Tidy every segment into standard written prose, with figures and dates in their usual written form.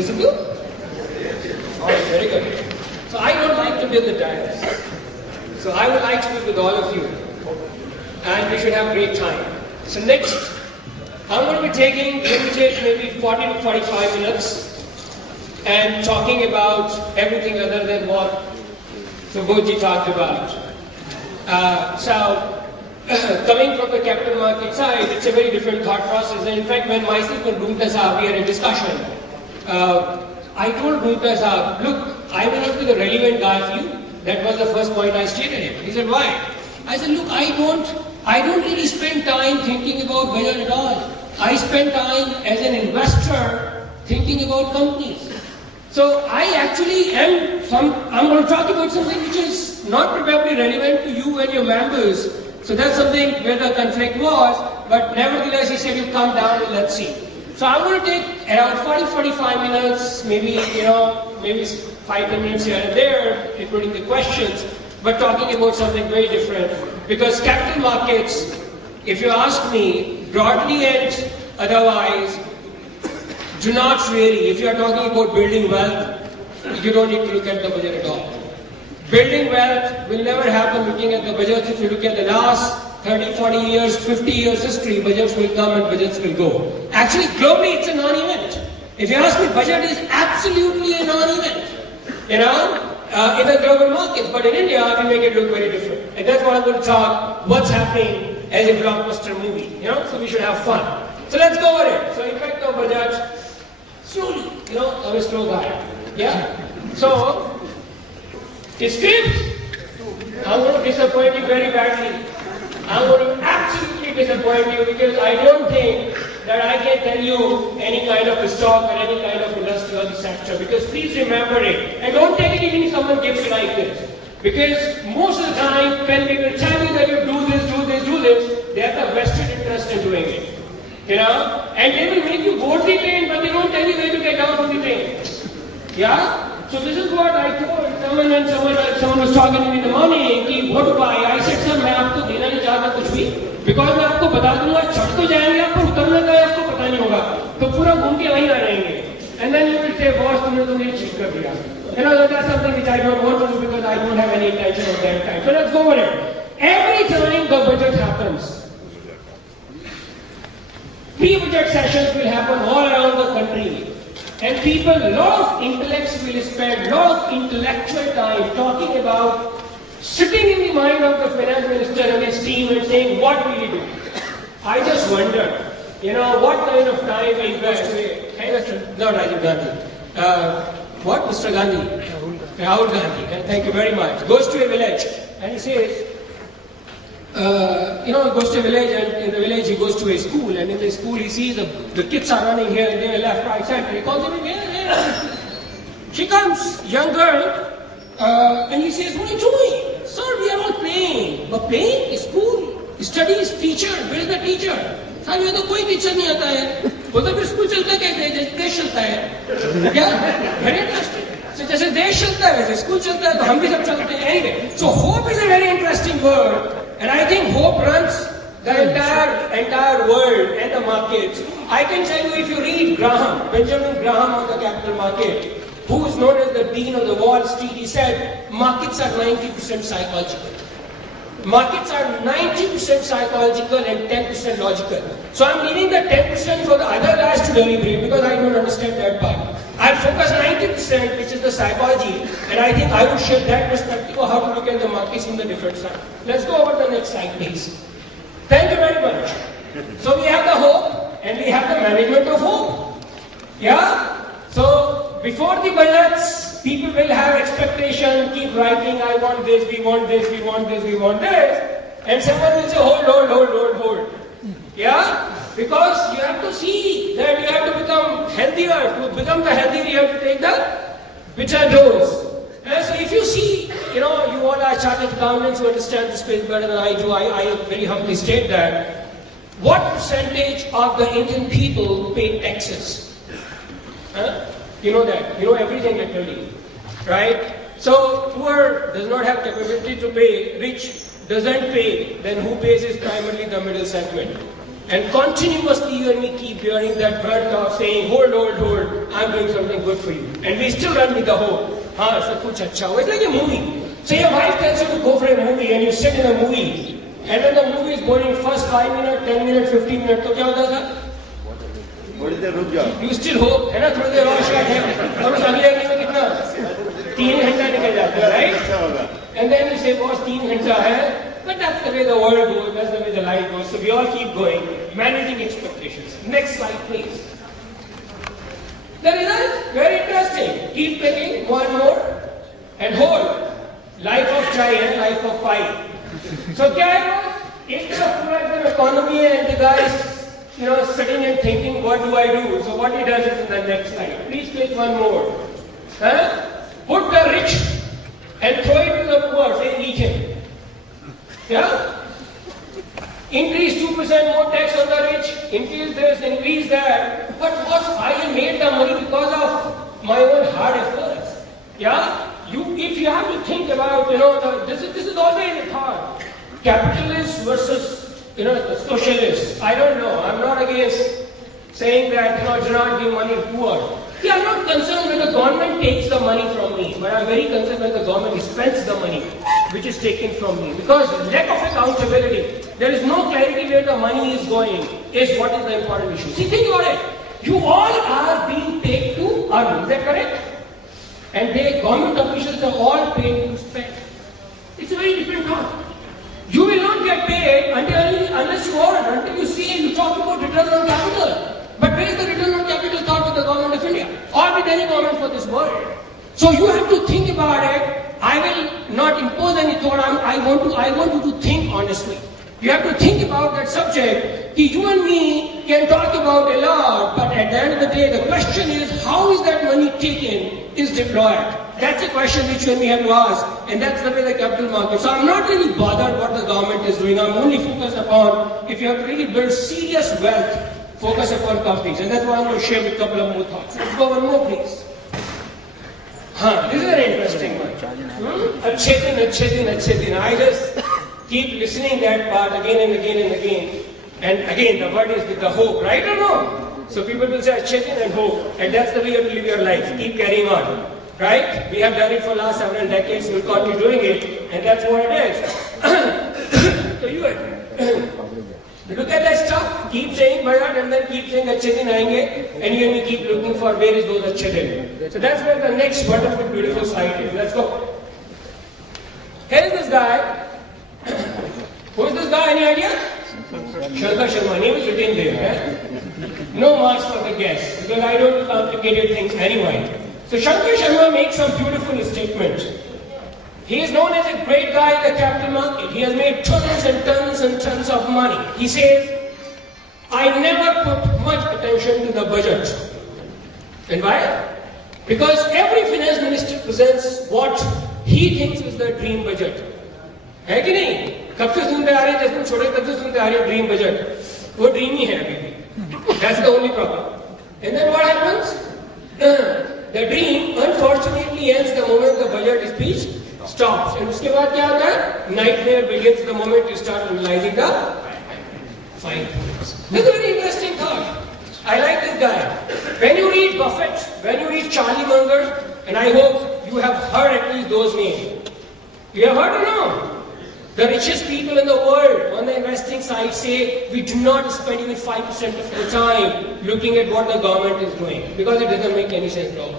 Visible? Oh, very good. So I don't like to be in the dais. So I would like to be with all of you. And we should have a great time. So next, I'm going to be taking maybe 40 to 45 minutes and talking about everything other than what Subodhji talked about. Coming from the capital market side, it's a very different thought process. And in fact, when myself and Roonghta Sahab, we had a discussion, I told Roonghta Sahab, look, I will not be the relevant guy for you. That was the first point I stated him. He said, why? I said, look, I don't really spend time thinking about Bajaj at all. I spend time as an investor thinking about companies. So I actually I'm going to talk about something which is not probably relevant to you and your members. So that's something where the conflict was, but nevertheless he said, you come down and let's see. So I'm going to take around 40-45 minutes, maybe 5-10 minutes here and there, including the questions, but talking about something very different. Because capital markets, if you ask me, broadly and otherwise, do not really, if you are talking about building wealth, you don't need to look at the budget at all. Building wealth will never happen looking at the budgets. If you look at the last 30, 40 years, 50 years history, budgets will come and budgets will go. Actually, globally, it's a non-event. If you ask me, budget is absolutely a non-event, in the global markets. But in India, we make it look very different. And that's what I'm going to talk, what's happening as a blockbuster movie, so we should have fun. So let's go over it. So impact of budget, slowly, I'm a slow guy. Yeah? So, script, I'm going to disappoint you very badly. I'm going to absolutely disappoint you because I don't think that I can tell you any kind of a stock or any kind of industry or the sector, because please remember it. And don't take it even if someone gives you like this. Because most of the time, when people tell you that you do this, they have the vested interest in doing it. And they will make you board the train, but they don't tell you where to get down from the train. Yeah? So this is what I told someone, and someone was talking to me in the morning, what to buy? I said, sir, मैं आपको देना नहीं चाहता कुछ भी, because मैं आपको बता दूंगा, चढ़ तो जाएंगे, आपको उतरना का आपको पता नहीं होगा, तो पूरा घूम के वहीं आ जाएंगे. And then you will say, boss, तुमने तो मुझे cheat कर दिया. That's something which I don't want to do because I don't have any intention of that time. So let's go over it. Every time the budget happens, pre-budget sessions will happen all around the country. And people, a lot of intellects will spend a lot of intellectual time talking about sitting in the mind of the finance minister and his team and saying, what will he do? I just wonder, what kind of time will invest in? No, Rajiv Gandhi. What? Mr. Gandhi? Rahul Gandhi. And thank you very much. Goes to a village and he says, goes to a village, and in the village he goes to a school, and in the school he sees the kids are running here and there, left, right, center. He calls them in here. She comes, young girl, and he says, what are you doing? Sir, we are all playing. But playing? School, studies, teacher, where is the teacher? Sir, ये तो कोई teacher नहीं आता है. बोलते फिर school चलता कैसे? जैसे देश चलता है. क्या? Very interesting. So जैसे देश चलता है वैसे स्कूल चलता है तो हम भी सब चलते हैं. Anyway, so hope is a very interesting word. And I think hope runs the entire world and the markets. I can tell you, if you read Benjamin Graham on the capital market, who is known as the dean of the Wall Street, he said, markets are 90% psychological. Markets are 90% psychological and 10% logical. So I'm leaving the 10% for the other guys to deliberate because I don't understand that part. I'll focus 90%, which is the psychology, and I think I will share that perspective of how to look at the markets from the different side. Let's go over the next slide, please. Thank you very much. So we have the hope, and we have the management of hope. Yeah? So before the budgets, people will have expectation, keep writing, I want this, we want this, we want this, we want this, and someone will say, hold. Yeah? Because you have to see that you have to become healthier. To become the healthier, you have to take the bitter dose. And so if you see, you all are chartered accountants who understand the space better than I do, I very humbly state that. What percentage of the Indian people pay taxes? You know that. You know everything literally. Right? So poor does not have capability to pay, rich doesn't pay, then who pays is primarily the middle segment. And continuously you and me keep hearing that word of saying, hold, I'm doing something good for you. And we still run with the hope. Sab kuch acha hua. It's like a movie. So your wife tells you to go for a movie and you sit in a movie. And when the movie is going first 5 minutes, 10 minutes, 15 minutes, तो क्या होता था? You still hope, है ना? थोड़ी देर और शायद है. और उस अगले अगले में कितना? 3 घंटा निकल जाता है, right? And then you say, boss, 3 घंटा है. But that's the way the world goes, that's the way the life goes. So we all keep going, managing expectations. Next slide, please. The result, very interesting. Keep taking one more and hold. Life of chai and life of pie. So kya hai? If the full economy and the guys, sitting and thinking, what do I do? So what he does is in the next slide. Please take one more. Put the rich and throw it to the poor. Say, eat him. Yeah? Increase 2% more tax on the rich, increase this, increase that. But what I made the money because of my own hard efforts. Yeah? If you have to think about, this is always a thought. Capitalist versus, the socialist. I don't know. I'm not against saying that, do not give money to poor. See, I'm not concerned when the government takes the money from me, but I'm very concerned when the government spends the money which is taken from me. Because lack of accountability, there is no clarity where the money is going, is what is the important issue. See, think about it. You all are being paid to earn, is that correct? And the government officials are all paid to spend. It's a very different thought. You will not get paid unless you earn, until you see, you talk about return on capital. But where is the return on capital thought with the government of India? Or with any government for this world? So you have to think about it. I will not impose any thought. I want you to think honestly. You have to think about that subject. You and me can talk about a lot, but at the end of the day, the question is, how is that money taken, is deployed? That's a question which we have to ask, and that's the way the capital market. So I'm not really bothered what the government is doing. I'm only focused upon, if you have to really build serious wealth, focus upon companies. And that's why I'm going to share with a couple of more thoughts. Let's go one more, please. This is an interesting one. Achhe din. I just keep listening that part again and again and again. And again, the word is with the hope, right or no? So people will say achhe din and hope. And that's the way you have to live your life. Keep carrying on. Right? We have done it for the last several decades. We'll continue doing it. And that's what it is. So you look at that stuff, keep saying Bharat and then keep saying Achhe Din Aayenge, and you and me keep looking for where is those Achhe Din. So that's where the next wonderful, beautiful slide is. Let's go. Here is this guy. Who is this guy? Any idea? Shankar Sharma. Name is written there. No marks for the guess, because I don't do complicated things anyway. So Shankar Sharma makes some beautiful statements. He is known as a great guy in the capital market. He has made tons and tons and tons of money. He says, I never put much attention to the budget. And why? Because every finance minister presents what he thinks is the dream budget. है कि नहीं? कब से सुनते आ रहे हैं, जब तुम छोटे तब से सुनते आ रहे हो dream budget. वो dream ही है अभी भी. That's the only problem. And then what happens? The dream unfortunately ends the moment the budget speech stops. And uske baad kya hota hai? Nightmare begins the moment you start analyzing the fine points. That's a very interesting thought. I like this guy. When you read Buffett, when you read Charlie Munger, and I hope you have heard at least those names. You have heard or no? The richest people in the world on the investing side say we do not spend even 5% of the time looking at what the government is doing, because it doesn't make any sense at all.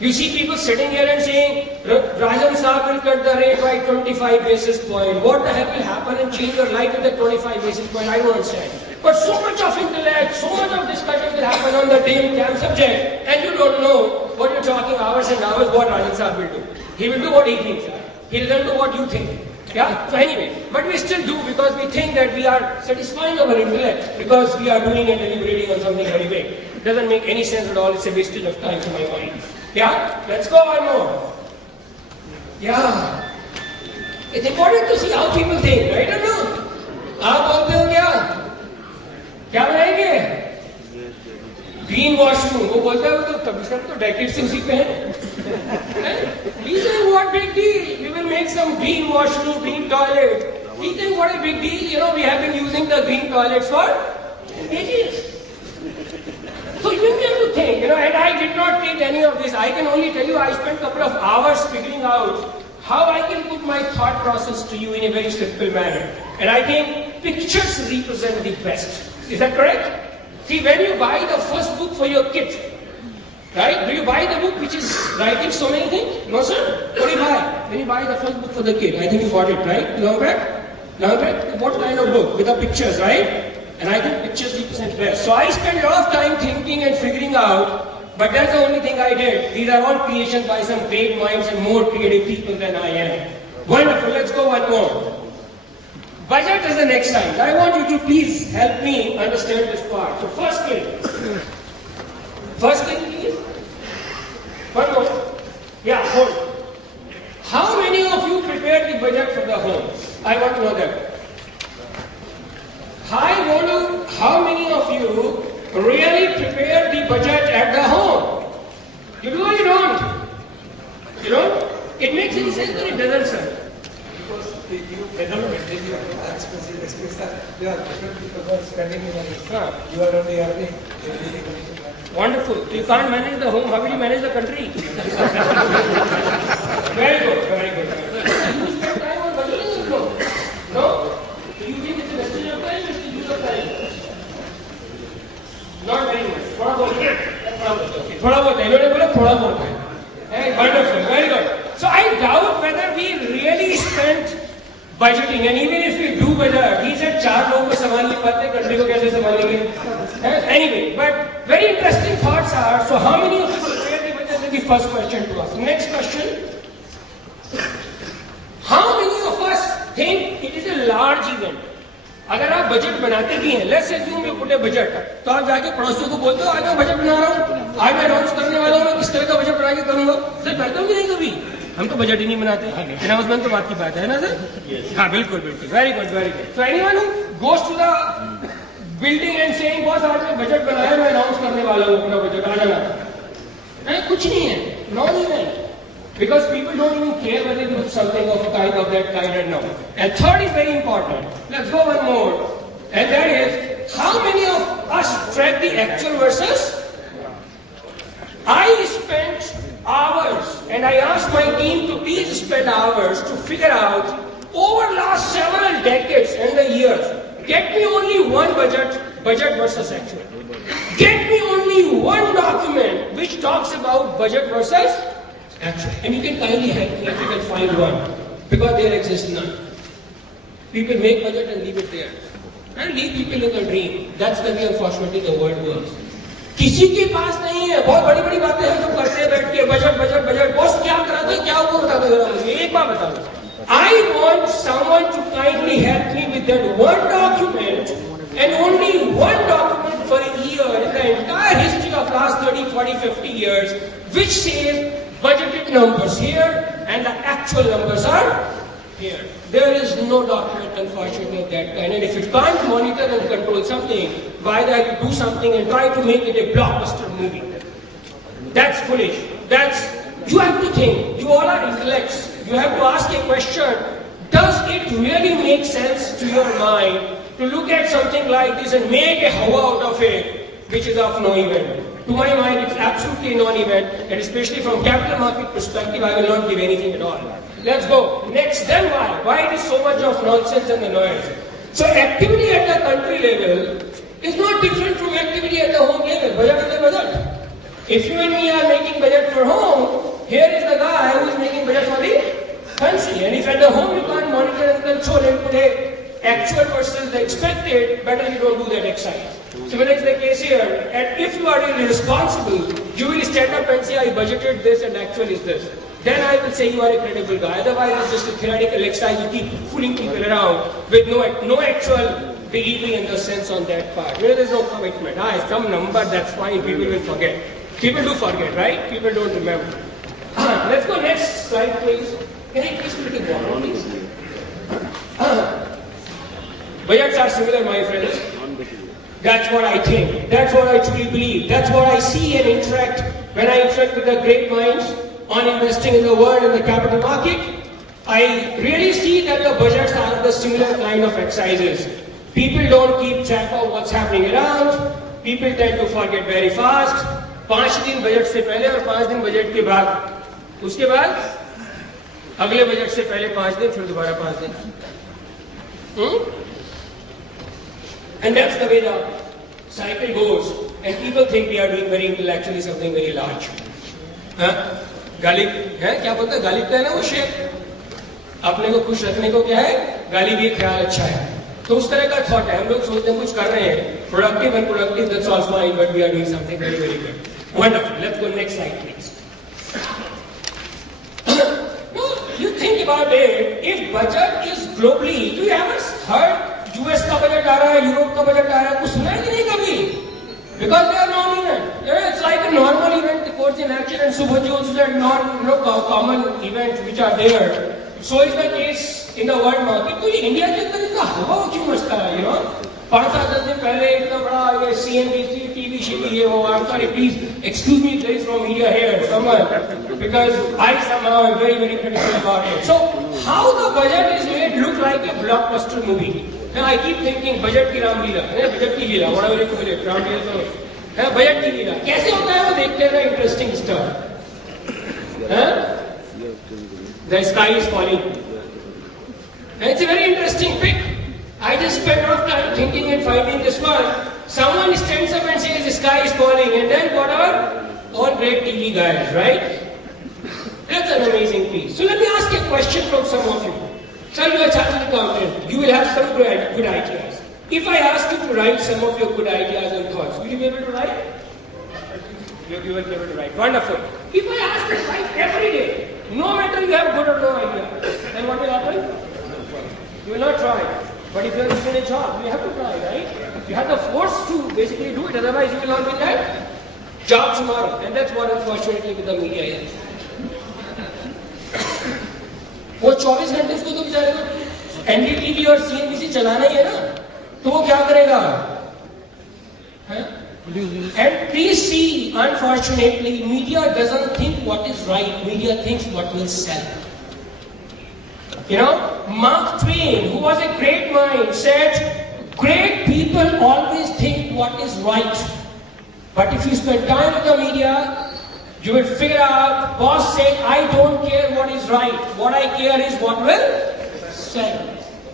You see people sitting here and saying, Rajan Saab will cut the rate by 25 basis point. What the heck will happen and change your life with the 25 basis point? I don't understand. But so much of intellect, so much of discussion will happen on the damn subject, and you don't know what you're talking hours and hours what Rajan Saab will do. He will do what he thinks. He doesn't do what you think. Yeah? So anyway, but we still do because we think that we are satisfying our intellect because we are doing and deliberating on something very big. Doesn't make any sense at all. It's a wastage of time to my mind. Yeah? Let's go one more. Yeah. It's important to see how people think, right or no? आप बोलते हो क्या? क्या बनाएंगे? Green washroom. वो बोलता है तो तभी सब तो decades से उसी पे है. We say what big deal? We will make some green washroom, green toilet. We think what a big deal. You know, we have been using the green toilets for pages. So you have to think, and I did not take any of this. I can only tell you I spent a couple of hours figuring out how I can put my thought process to you in a very simple manner. And I think pictures represent the best. Is that correct? See, when you buy the first book for your kid, right? Do you buy the book which is writing so many things? No, sir. What do you buy? When you buy the first book for the kid, I think you bought it, right? Long back? What kind of book? With the pictures, right? And I think pictures represent best. So I spent a lot of time thinking and figuring out, but that's the only thing I did. These are all creations by some great minds and more creative people than I am. Wonderful. Let's go one more. Budget is the next slide. I want you to please help me understand this part. So first thing, please. One more. Yeah, hold. How many of you prepared the budget for the home? I want to know that. How many of you really prepare the budget at the home? You do or you don't? You don't? It makes any sense or it doesn't, sir? Because you cannot maintain your expenses. There are different people who are spending in money. You are only earning. Wonderful. You can't manage the home. How will you manage the country? Very good. Very good. You spend time on budgeting or no? No? Do you think it's a wastage of time or it's a use of time? Not very much. थोड़ा बहुत है. थोड़ा बहुत है. इन्होंने बोला थोड़ा बहुत है. Wonderful. Very good. So I doubt whether we really spent budgeting, and even if we do budget, he said 4 लोगों को संभाल नहीं पाते, country को कैसे संभालेंगे? Anyway, but very interesting thoughts are. So how many of you prepare the budget? Is the first question to us. Next question. How many of us think it is a large event? अगर आप budget बनाते भी हैं, let's assume you put A budget, तो आप जाके पड़ोसियों को बोलते हो आज मैं बजट बना रहा हूँ, आज मैं अनाउंस करने वाला हूँ, मैं किस तरह का बजट बना के करूंगा? सर करते हो कि नहीं कभी? हम तो बजट ही नहीं बनाते. अनाउंसमेंट तो बात की बात है ना सर? हाँ बिल्कुल बिल्कुल. Very good very good. So anyone who goes to the building and saying boss आज मैं बजट बनाया, मैं अनाउंस करने वाला हूँ अपना बजट, आ जाना. नहीं, कुछ नहीं है. Non event. Because people don't even care whether you do something of that kind or not. And third is very important. Let's go one more. And that is, how many of us track the actual versus? I spent hours, and I asked my team to please spend hours to figure out over last several decades and the years. Get me only one budget versus actual. Get me only one document which talks about budget versus actual. And you can kindly help me if you can find one, because there exists none. People make budget and leave it there, and leave people in a dream. That's the way unfortunately the world works. किसी के पास नहीं है. बहुत बड़ी बड़ी बातें हम सब करते हैं बैठ के, बजट बजट बजट. बॉस क्या कराते हैं, क्या हुआ बता दो जरा मुझे, एक बार बता दो. I want someone to kindly help me with that one document, and only one document for a year in the entire history of last 30, 40, 50 years, which says budgeted numbers here and the actual numbers are here. There is no document unfortunately of that kind, and if you can't monitor and control something, why do you do something and try to make it a blockbuster movie? That's foolish. You have to think. You all are intellects. You have to ask a question. Does it really make sense to your mind to look at something like this and make a hawa out of it, which is of no event? To my mind, it's absolutely a non-event, and especially from capital market perspective, I will not give anything at all. Let's go. Next, then why? Why it is so much of nonsense and the noise? So activity at the country level is not different from activity at the home level. Budget is the budget. If you and me are making budget for home, here is the guy who is making budget for the country. And if at the home you can't monitor and control and put a actual versus the expected, better you don't do that exercise. Similar is the case here, and if you are really responsible, you will stand up and say, I budgeted this and actual is this. Then I will say you are a credible guy. Otherwise, it's just a theoretical exercise. You keep fooling people around with no actual delivery in the sense on that part. There is no commitment. Some number, that's fine, people will forget. People do forget, right? People don't remember. Let's go next slide, please. Can I please put it down, please? Budgets are similar, my friends. That's what I think. That's what I truly believe. That's what I see and interact when I interact with the great minds on investing in the world and the capital market. I really see that the budgets are the similar kind of exercises. People don't keep track of what's happening around. People tend to forget very fast. 5 दिन budget से पहले और 5 दिन budget के बाद. उसके बाद अगले बजट से पहले 5 दिन, फिर दोबारा 5 दिन. And that's the way the cycle goes. And people think we are doing very intellectually something very large. Ghalib है, क्या बोलता है? गालिब का है ना वो शेर. अपने को खुश रखने को क्या है? गालिब ये ख्याल अच्छा है. तो उस तरह का थॉट है. हम लोग सोचते हैं कुछ कर रहे हैं, productive and productive, that's all fine, but we are doing something very very good. Wonderful. Let's go next slide please. You think about it, if budget is globally, do you ever heard US का budget आ रहा है, Europe का budget आ रहा है, कुछ सुना है कि नहीं कभी? Because they are non-event. Yeah, it's like a normal event, the course in action, and Subhaji also said common events which are there. So is the case in the world market. तो ये India के अंदर इतना हवा क्यों मचता है, you know? 5-7 दिन पहले इतना बड़ा ये CNBC, TV शीवी ये वो. I'm sorry, please excuse me, there is no media here, someone, because I somehow am very very critical about it. So how the budget is made look like a blockbuster movie? Now I keep thinking budget की Ramlila, budget की लीला, whatever you call it, Ramlila तो है, budget की लीला कैसे होता है वो देखते हैं ना. Interesting stuff. The sky is falling. And it's a very interesting pic. I just spent a lot of time thinking and finding this one. Someone stands up and says the sky is falling, and then whatever, all great TV guys, right? That's an amazing piece. So let me ask you a question from some of you. Sir, you are chartered accountant. You will have some good ideas. If I ask you to write some of your good ideas and thoughts, will you be able to write? You will be able to write. Wonderful. If I ask you to write every day, no matter you have good or no idea, then what will happen? You will not try. But if you are given a job, you have to try, right? You have the force to basically do it, otherwise you will not get that job tomorrow. And that's what unfortunately with the media is. वो 24 घंटे उसको तो बेचारे को NDTV और CNBC चलाना ही है ना, तो वो क्या करेगा? And please see, unfortunately, media doesn't think what is right. Media thinks what will sell. You know, Mark Twain, who was a great mind, said, great people always think what is right. But if you spend time with the media, you will figure out, boss said, I don't care what is right. What I care is what will sell.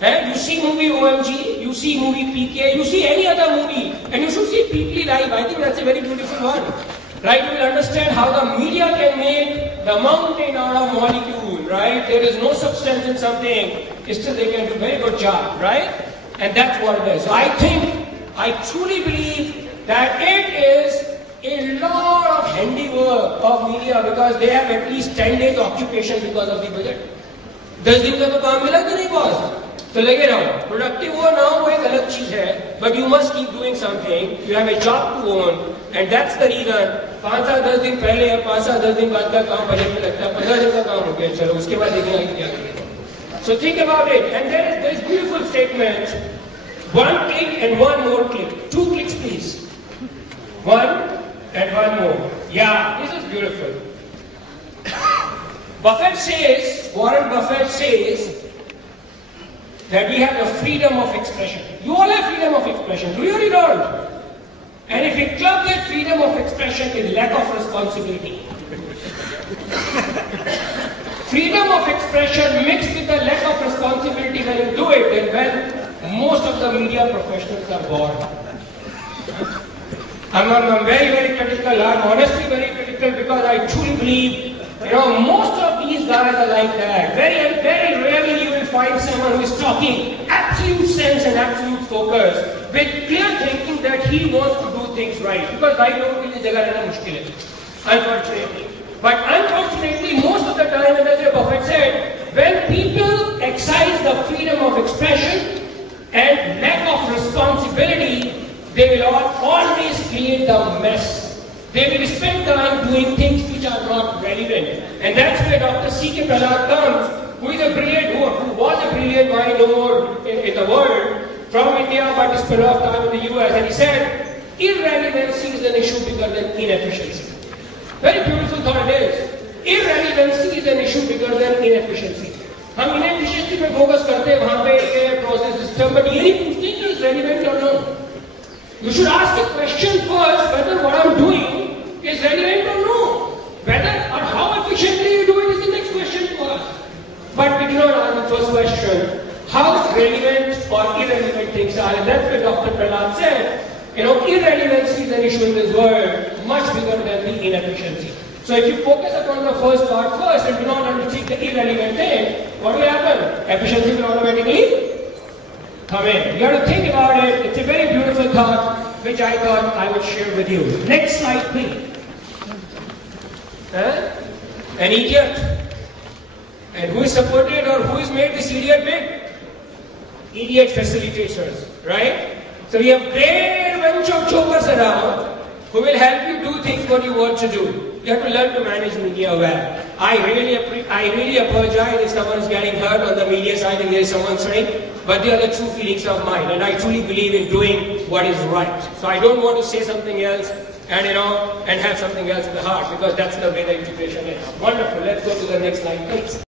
And you see movie OMG, you see movie PK, you see any other movie, and you should see People Live. I think that's a very beautiful one. Right? You will understand how the media can make the mountain out of molecule, right? There is no substance in something, still they can do a very good job, right? And that's what it is. So I truly believe that it is a lot of handiwork of media because they have at least 10 days occupation because of the budget. 10 दिन का तो काम मिला कि नहीं boss? तो लगे रहो. Productive हो ना हो वो एक अलग चीज है, but you must keep doing something. You have a job to own, and that's the reason. 5-10 दिन पहले या 5-10 दिन बाद का काम बजट में लगता है, 15 दिन का काम हो गया, चलो उसके बाद देखेंगे क्या करेंगे. So think about it, and there is beautiful statement. 1 click and 1 more click. 2 clicks, please. 1 and 1 more. Yeah, this is beautiful. Warren Buffett says that we have the freedom of expression. You all have freedom of expression, do you or you don't? And if we club that freedom of expression with lack of responsibility, freedom of expression mixed with the lack of responsibility, when you do it, then well, most of the media professionals are bored. I'm very, very critical. I'm honestly very critical because I truly believe, most of these guys are like that. Very, very rarely you will find someone who is talking absolute sense and absolute focus with clear thinking that he wants to do things right. Because right now, it is unfortunately. But unfortunately, most of the time, as Buffett said, when people exercise the freedom of expression and lack of responsibility, they will always create the mess. They will spend time doing things which are not relevant. And that's where Dr. C.K. Prahlad comes, who was a brilliant mind over in the world, from India but spent a lot of time in the US. And he said, irrelevancy is an issue bigger than inefficiency. Very beautiful thought it is. Irrelevancy is an issue bigger than inefficiency. हम inefficiency efficiency पे focus करते हैं वहाँ पे process system, but ये नहीं पूछते कि it's relevant or not. You should ask the question first whether what I'm doing is relevant or no. Whether or how efficiently you do it is the next question to ask. But we do not ask the first question. How relevant or irrelevant things are. And that's where Dr. Prahlad said, irrelevancy is an issue in this world much bigger than the inefficiency. So if you focus upon the first part first and do not undertake the irrelevant thing, what will happen? Efficiency will automatically come in. You have to think about it. It's a very beautiful thought, which I thought I would share with you. Next slide, please. An idiot. And who is supported or who is made this idiot big? Idiot facilitators, right? So we have great bunch of jokers around who will help you do things what you want to do. You have to learn to manage media well. I really apologize if someone is getting hurt on the media side and there is someone saying, but they are the true feelings of mine, and I truly believe in doing what is right. So I don't want to say something else and have something else in the heart, because that's the way the integration is. Wonderful. Let's go to the next slide, please.